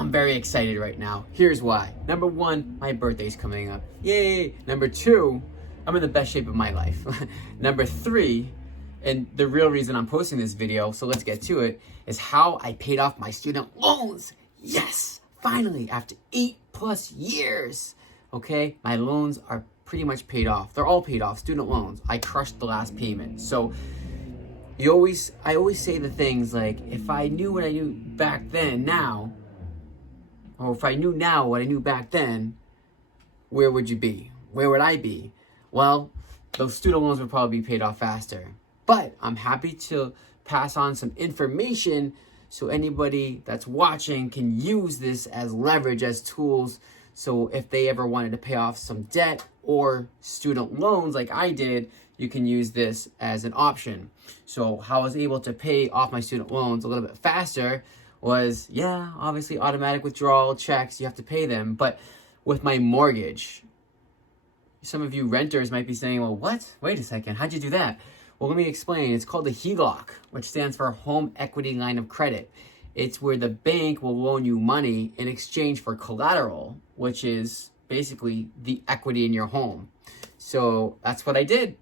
I'm very excited right now. Here's why. Number one, my birthday's coming up. Yay! Number two, I'm in the best shape of my life. Number three, and the real reason I'm posting this video, so let's get to it, is how I paid off my student loans. Yes! Finally, after 8+ years. Okay, my loans are pretty much paid off. They're all paid off, student loans. I crushed the last payment. So I always say the things like, if I knew what I knew back then now, or if I knew now what I knew back then, where would you be? Where would I be? Well, those student loans would probably be paid off faster. But I'm happy to pass on some information so anybody that's watching can use this as leverage, as tools. So if they ever wanted to pay off some debt or student loans like I did, you can use this as an option. So how I was able to pay off my student loans a little bit faster was, yeah, obviously automatic withdrawal checks, you have to pay them. But with my mortgage, some of you renters might be saying, well, what? Wait a second, how'd you do that? Well, let me explain. It's called the HELOC, which stands for Home Equity Line of Credit. It's where the bank will loan you money in exchange for collateral, which is basically the equity in your home. So that's what I did.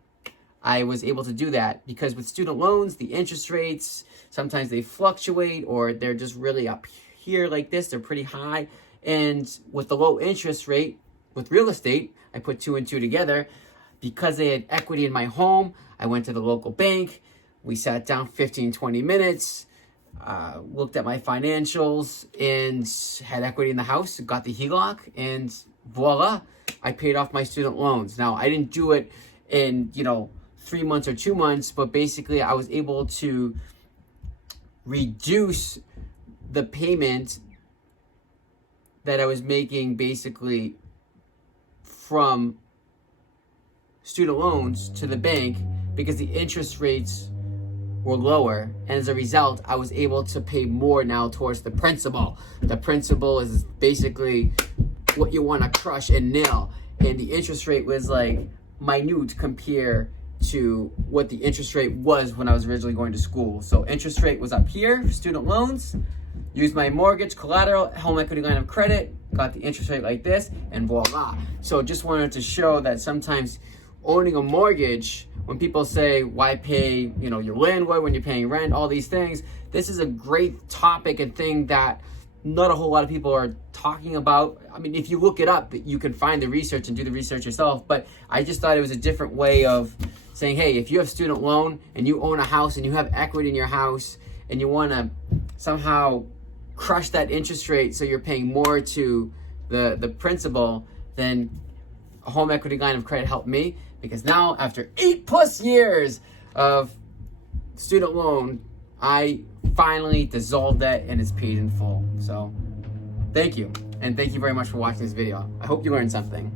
I was able to do that because with student loans, the interest rates, sometimes they fluctuate or they're just really up here like this. They're pretty high. And with the low interest rate with real estate, I put 2 and 2 together. Because they had equity in my home, I went to the local bank. We sat down 15, 20 minutes, looked at my financials and had equity in the house, got the HELOC, and voila, I paid off my student loans. Now, I didn't do it in, 3 months or 2 months, but basically I was able to reduce the payment that I was making basically from student loans to the bank because the interest rates were lower, and as a result I was able to pay more now towards the principal. The principal is basically what you want to crush and nail, and the interest rate was like minute compared to what the interest rate was when I was originally going to school. So interest rate was up here for student loans, used my mortgage, collateral, home equity line of credit, got the interest rate like this, and voila. So just wanted to show that sometimes owning a mortgage, when people say, why pay, your landlord when you're paying rent, all these things, this is a great topic and thing that not a whole lot of people are talking about. I mean, if you look it up, you can find the research and do the research yourself, but I just thought it was a different way of saying, hey, if you have student loan and you own a house and you have equity in your house and you want to somehow crush that interest rate so you're paying more to the principal, then a home equity line of credit helped me, because now after 8+ years of student loan, I finally dissolved that and it's paid in full. So thank you. And thank you very much for watching this video. I hope you learned something.